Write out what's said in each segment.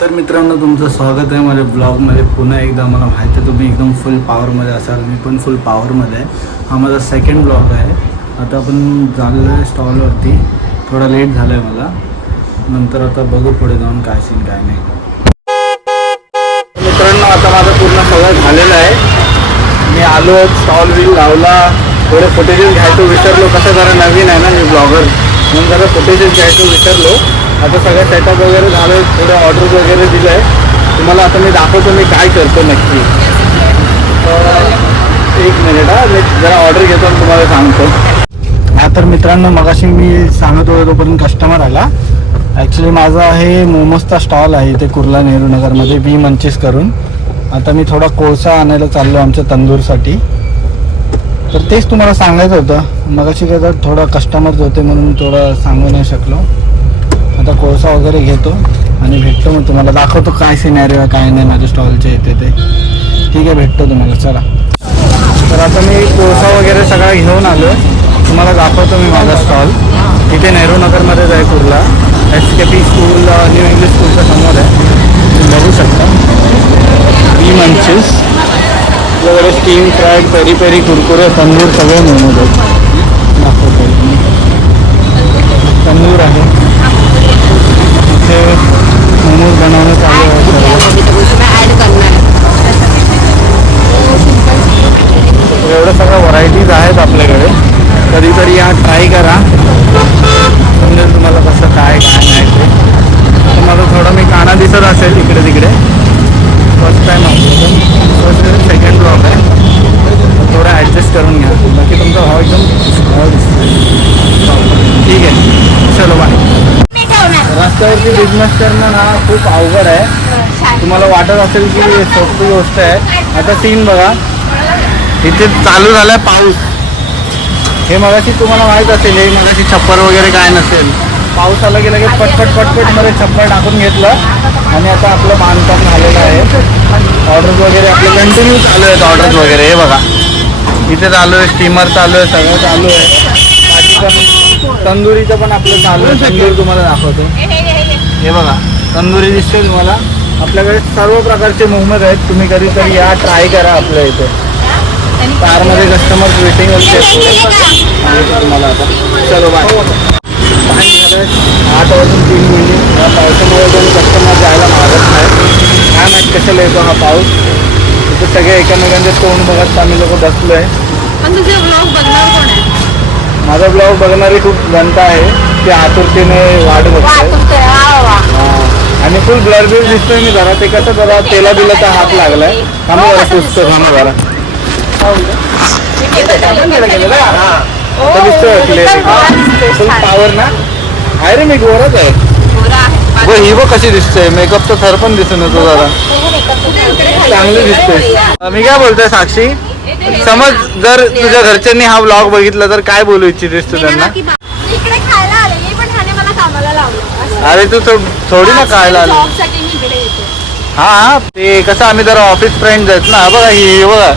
तर मित्रांनो तुमचं स्वागत आहे माझ्या ब्लॉगमध्ये पुन्हा एकदा. मला माहिती आहे तुम्ही एकदम फुल पॉवरमध्ये असाल, मी पण फुल पॉवरमध्ये आहे. हा माझा सेकंड ब्लॉग आहे. आता आपण झालेलं आहे स्टॉलवरती, थोडा लेट झालं आहे मला. नंतर आता बघू पुढे जाऊन काय सीन काय नाही. मित्रांनो आता माझं पूर्ण सगळं झालेलं आहे. मी आलो, स्टॉल बिल लावला, थोडे फुटेजेस घ्यायचं विसरलो. कसं जरा नवीन आहे ना मी ब्लॉगर, म्हणून जरा फुटेजेस घ्यायचं विसरलो. आता सगळं सेटअप वगैरे झालं, थोडे ऑर्डर्स वगैरे दिलं आहे तुम्हाला. आता मी दाखवतो मी काय करतो नक्की. एक मिनिट मी जरा ऑर्डर घेतो आणि तुम्हाला सांगतो. हा तर मित्रांनो मगाशी मी सांगत होतो तोपर्यंत कस्टमर आला. ॲक्च्युली माझा आहे मोमोजचा स्टॉल आहे इथे कुर्ला नेहरू नगरमध्ये बी मंचीस करून. आता मी थोडा कोळसा आणायला चाललो आमच्या तंदूरसाठी. तर तेच तुम्हाला सांगायचं होतं. मगाशी काय तर थोडा कस्टमर्स होते म्हणून थोडं सांगू नाही शकलो. आता कोळसा वगैरे घेतो आणि भेटतो, मग तुम्हाला दाखवतो काय सिनॅरिओ आहे काय नाही माझ्या स्टॉलच्या इथे ते. ठीक आहे, भेटतो तुम्हाला, चला. तर आता मी कोळसा वगैरे सगळा घेऊन आलो आहे, तुम्हाला दाखवतो मी माझा स्टॉल. इथे नेहरू नगरमध्येच आहे Kurla. SKP school new English स्कूलच्या समोर आहे, तुम्ही बघू शकता. बी मंचीस वगैरे, steam fried, peri peri, Kurkure, tandoor सगळे मोमोज आहेत. दाखवतो तंदूर आहे इथे, मोमोज बनवणं चालू आहे. एवढं सगळं व्हरायटीज आहेत आपल्याकडे. कधीतरी या ट्राय करा, समजेल तुम्हाला कसं काय काय नाही ते. तर मला थोडं मी काना दिसत असेल इकडे तिकडे. फर्स्ट टाईम आपलं फर्स्ट सेकंड ब्लॉग आहे, थोडं ॲडजस्ट करून घ्या. बाकी तुमचा भाव एकदम दिसतो. ठीक आहे, चलो बाय. रस्त्यावरती बिझनेस करणं ना खूप अवघड आहे. तुम्हाला वाटत असेल की सोपी गोष्ट आहे. आता सीन बघा, इथे चालू झाला आहे पाऊस. हे मगाशी तुम्हाला माहीत असेल, हे मगाशी छप्पर वगैरे काय नसेल. पाऊस आला की लगेच पटपट पटपटमध्ये छप्पर टाकून घेतलं आणि आता आपलं बांधकाम झालेलं आहे. ऑर्डर्स वगैरे आपले कंटिन्यू चालू आहेत. ऑर्डर्स वगैरे हे बघा इथे चालू आहे, स्टीमर चालू आहे, सगळं चालू आहे. बाकी पण तंदुरीचं पण आपलं चालू आहे. तंदूर तुम्हाला दाखवतो, हे बघा तंदुरी दिसते तुम्हाला. आपल्याकडे सर्व प्रकारचे मोमोज आहेत. तुम्ही कधीतरी या, ट्राय करा आपल्या इथे. कारमध्ये कस्टमर वेटिंग असते तुम्हाला. आता चलो बाय. टाईम झालं 8 वाजून 3 मिनिट. या पावसामुळे पण कस्टमर जायला मागत नाही. काय माहीत कशाला येतो हा पाऊस. इथे सगळे एकमेकांचे तोंड बघत आम्ही लोक बसलो आहे. माझा ब्लॉग बघणारी खूप जनता आहे, ती आतुरतेने वाट बघते. आणि फुल ब्लर बिल दिसतोय मी जरा. ते कसं जरा तेला बिलाचा हात लागलाय. आम्ही जरा पुसतो थांबा जरा. आता दिसतोय फुल पॉवर ना. आहे रे, मी गोराच आहे. ही बघ कशी दिसते. मेकअपचा थर पण दिसून येतो जरा, चांगली दिसते. मी काय बोलतोय साक्षी, समज जर तुझ्या घरच्यांनी हा व्लॉग बघितला तर काय बोलू इच्छितेस तू त्यांना? अरे तू थोडी ना खायला आली. हा ते कसं आम्ही जरा ऑफिस फ्रेंड्स आहेत ना. बघा ही बघा,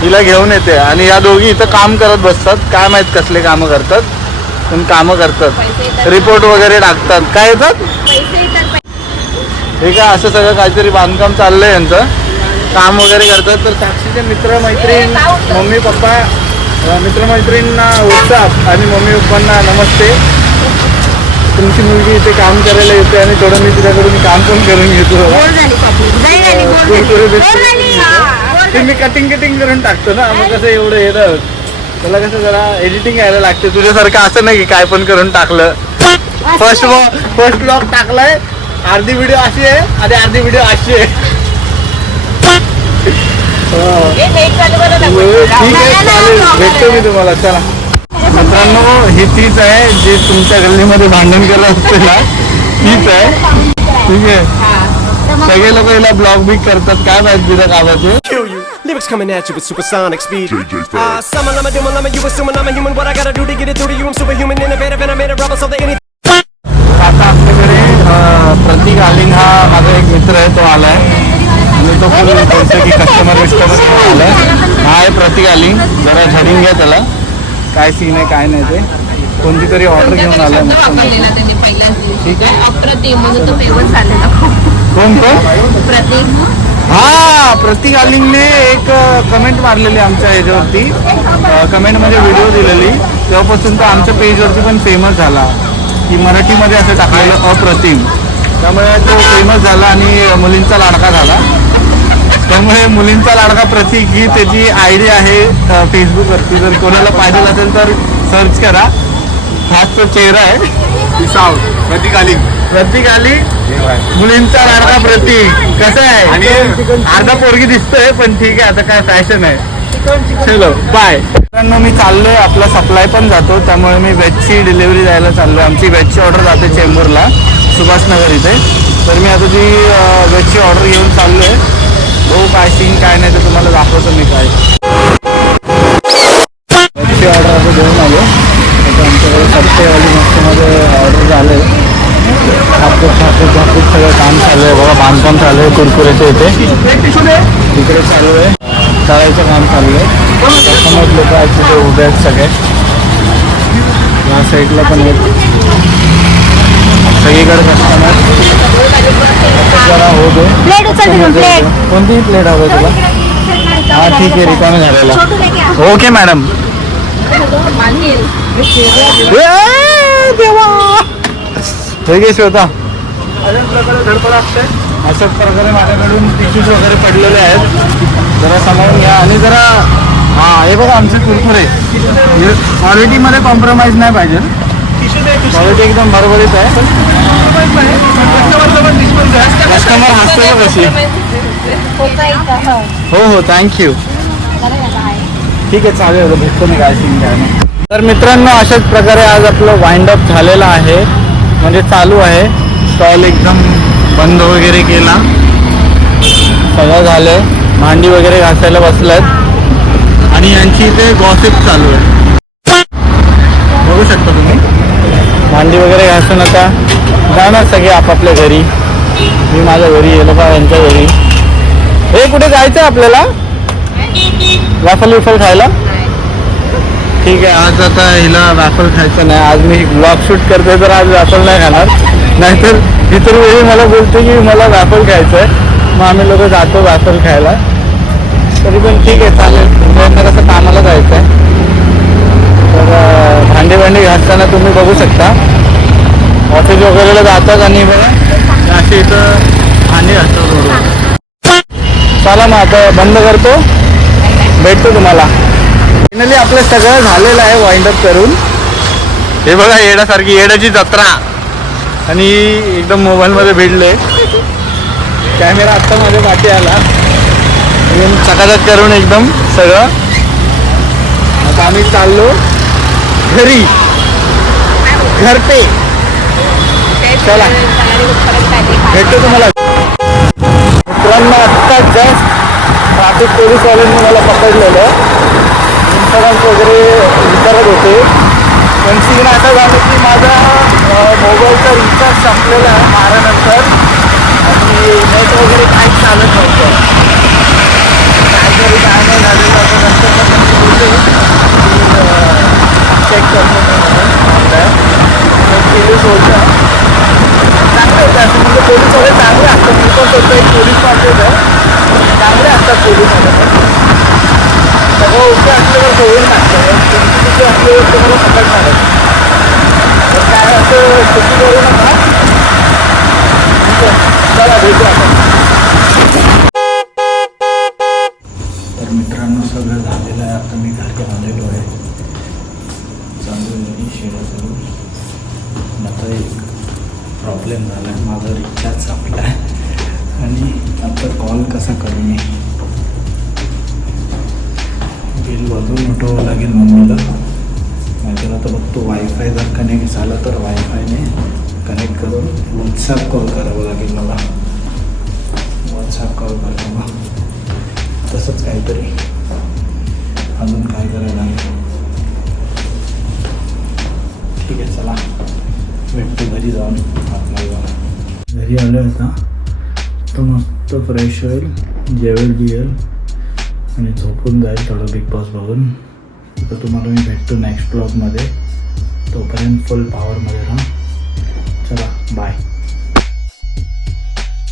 हिला घेऊन येते आणि या दोघी इथं काम करत बसतात. काय माहित कसले कामं करतात, पण कामं करतात. रिपोर्ट वगैरे टाकतात. काय येतात हे काय असं सगळं काहीतरी बांधकाम चाललंय यांचं, काम वगैरे करतात. तर साक्षीचे मित्रमैत्रीण, मम्मी पप्पा, मित्रमैत्रींना व्हॉट्सअप आणि मम्मी पप्पांना नमस्ते. तुमची मुलगी इथे काम करायला येते आणि थोडं मी तिच्याकडून काम पण करून घेतो. ते मी कटिंग करून टाकतो ना, मग कसं एवढं येतं त्याला, कसं जरा एडिटिंग यायला लागते. तुझ्यासारखं असं नाही की काय पण करून टाकलं. फर्स्ट ब्लॉग टाकलाय, अर्धी व्हिडिओ अशी आहे आणि अर्धी व्हिडिओ अशी आहे. ठीक आहे, चालेल, भेटतो मी तुम्हाला. चला मित्रांनो, ही तीच आहे जे तुमच्या गल्लीमध्ये भांडण करत असते ना, तीच आहे. ठीक आहे, सगळे लोक हिला ब्लॉग बी करतात. काय माहिती तिला कामाचे. Lyrics coming at you with supersonic speed. Some of them you assuming I'm a human. What I gotta do to get it through to you? I'm superhuman, innovative, and I made a rubber so that anything. आता आपल्याकडे प्रतीक आलिंग हा माझा एक मित्र आहे, तो आलाय आणि तो पण बोलतो की कस्टमर आलाय. हा आहे प्रतीक आलिंग. जरा झडिंग घ्या त्याला, काय सीन आहे काय नाही ते. कोणती तरी ऑर्डर घेऊन आलाय मस्त. वापरलेला त्यांनी पहिल्याच दिवशी. ठीक आहे. अप्रतिम म्हणून तो फेमस झालेला खूप. कोण कोण? प्रतीक हा, प्रतीक आलिंगने एक कमेंट मारलेली आमच्या ह्याच्यावरती. कमेंटमध्ये व्हिडिओ दिलेली, तेव्हापासून तो आमच्या पेजवरती पण फेमस झाला की मराठीमध्ये असं टाकलेलं अप्रतिम. त्यामुळे तो फेमस झाला आणि मुलींचा लाडका झाला. त्यामुळे मुलींचा लाडका प्रतीक ही त्याची आयडी आहे फेसबुकवरती. जर कोणाला पाहिजे असेल तर सर्च करा. हाच तो चेहरा आहे. प्रतीक आलिंग. प्रतीक आलिंग, मुलींचा लाडका प्रतीक. कसं आहे? आणि अर्धा पोरगी दिसतोय, पण ठीक आहे, आता काय फॅशन आहे. चलो बाय. मित्रांनो, मी चाललोय, आपला सप्लाय पण जातो, त्यामुळे मी वेजची डिलिव्हरी द्यायला चाललोय. आमची वेजची ऑर्डर जाते चेंबूरला, सुभाषनगर इथे. तर मी आता ती वेजची ऑर्डर घेऊन चाललोय. हो, काय सीन काय नाही ते तुम्हाला दाखवतो मी काय. वेजची ऑर्डर आता घेऊन आलो. आता आमच्याकडे सप्तेवाली मस्तमध्ये ऑर्डर झाले. झापूक सगळं काम चालू आहे बघा. बांधकाम चालू आहे कुरकुरेच्या इथे. तिकडे चालू आहे, तळायचं काम चालू आहे. कस्टमर लोक आहेत तिथे उभे आहेत सगळे. या साईडला पण आहेत सगळीकडे कस्टमर. जरा हो दे. कोणतीही प्लेट हवी तुला? हां ठीक आहे, रिकामी झालेला. Okay madam. हे घे श्वेता. अशाच प्रकारे माझ्याकडून टिश्यूज वगैरे पडलेले आहेत. जरा सामावून घ्या आणि जरा हां, हे बघा आमचे कुरकुरे. क्वालिटीमध्ये कॉम्प्रोमाइज नाही पाहिजे. क्वालिटी एकदम भरभरीत आहे. कस्टमर हसतो कशी. हो हो, थँक्यू. ठीक आहे, चालेल. भेटतो मी काय सीन काय नाही. तर मित्रांनो, अशाच प्रकारे आज आपलं वाइंड अप झालेलं आहे, म्हणजे चालू आहे. स्टॉल एकदम बंद वगैरे केला, सगळं झालं. भांडी वगैरे घासायला बसलात आणि यांची इथे गॉसिप चालू आहे. बघू शकता तुम्ही. भांडी वगैरे घासून आता जाणार सगळे आपापल्या घरी. मी माझ्या घरी, हे लोक यांच्या घरी. हे कुठे जायचं आहे आपल्याला? वाफल विफल खायला? ठीक आहे, आज आता हिला वाफल खायचं नाही. आज मी ब्लॉग शूट करते तर आज वाफल नाही खाणार. नाहीतर इतर वेळी मला बोलते की मला वाफल खायचं आहे, मग आम्ही लोक जातो वाफल खायला. तरी पण ठीक आहे, चालेल. त्यांना कसं कामाला जायचं आहे. तर भांडी घासताना तुम्ही बघू शकता ऑफिस वगैरेला जातात आणि बघा असे इथं भांडी घासतात रोडवर. चला मग आता बंद करतो, भेटतो तुम्हाला. फायनली आपलं सगळं झालेलं आहे वाइंड अप करून. हे बघा येण्यासारखी येण्याची जत्रा. आणि एकदम मोबाईलमध्ये भिडले. कॅमेरा आत्ता माझ्या पाठी आला. एकदम चकाचक करून एकदम सगळं. आता आम्ही चाललो घरी, घर पे. चला भेटतो तुम्हाला. मित्रांनो, आत्ता जस्ट ट्रॅफिक पोलीसवाल्यांनी मला पकडलेलं. इन्शुरन्स वगैरे विचारत होते. पण सीन असं झालं की माझा मोबाईलचा रिचार्ज संपलेला आहे मारानंतर आणि नेट वगैरे काहीच चालत नव्हतं. काहीतरी काय नाही झालेलं असं नंतर बोलले चेक करतो पोलीस होतं. चांगले होते असं म्हणजे पोलीस वगैरे चांगले असतात. मी पण होतं एक पोलीस वाटत आहे, चांगले असतात पोलीसमध्ये पण. सगळं ओके असल्यावर होईल लागतं. तुमची असल्यावर तुम्हाला पकडणार आहे. तर काय असं चुकी करू नका. चला भेटू आपण. तर मित्रांनो, सगळं झालेलं आहे. आता मी घरी आलेलो आहे. चालू नाही शेडा करून. आता एक प्रॉब्लेम झाला आहे. माझा रिचार्ज संपला आहे आणि आता कॉल कसा करू मी. बिल वाजून उठवावं लागेल मम्मीला. नाहीतर आता बघतो वायफाय जर कनेक्ट झालं तर वायफायने कनेक्ट करून व्हॉट्सॲप कॉल करावं लागेल मला. व्हॉट्सॲप कॉल करतो मग तसंच काहीतरी. अजून काय करायला लागेल. ठीक आहे, चला भेटतो घरी जाऊन. आपल्याला घरी आलो आता. तो मस्त फ्रेश होईल, जेवेल बिवेल आणि झोपून जाईल थोडं बिग बॉस बघून. तर तुम्हाला मी भेटतो नेक्स्ट ब्लॉगमध्ये. तोपर्यंत फुल पॉवरमध्ये राहा. चला बाय.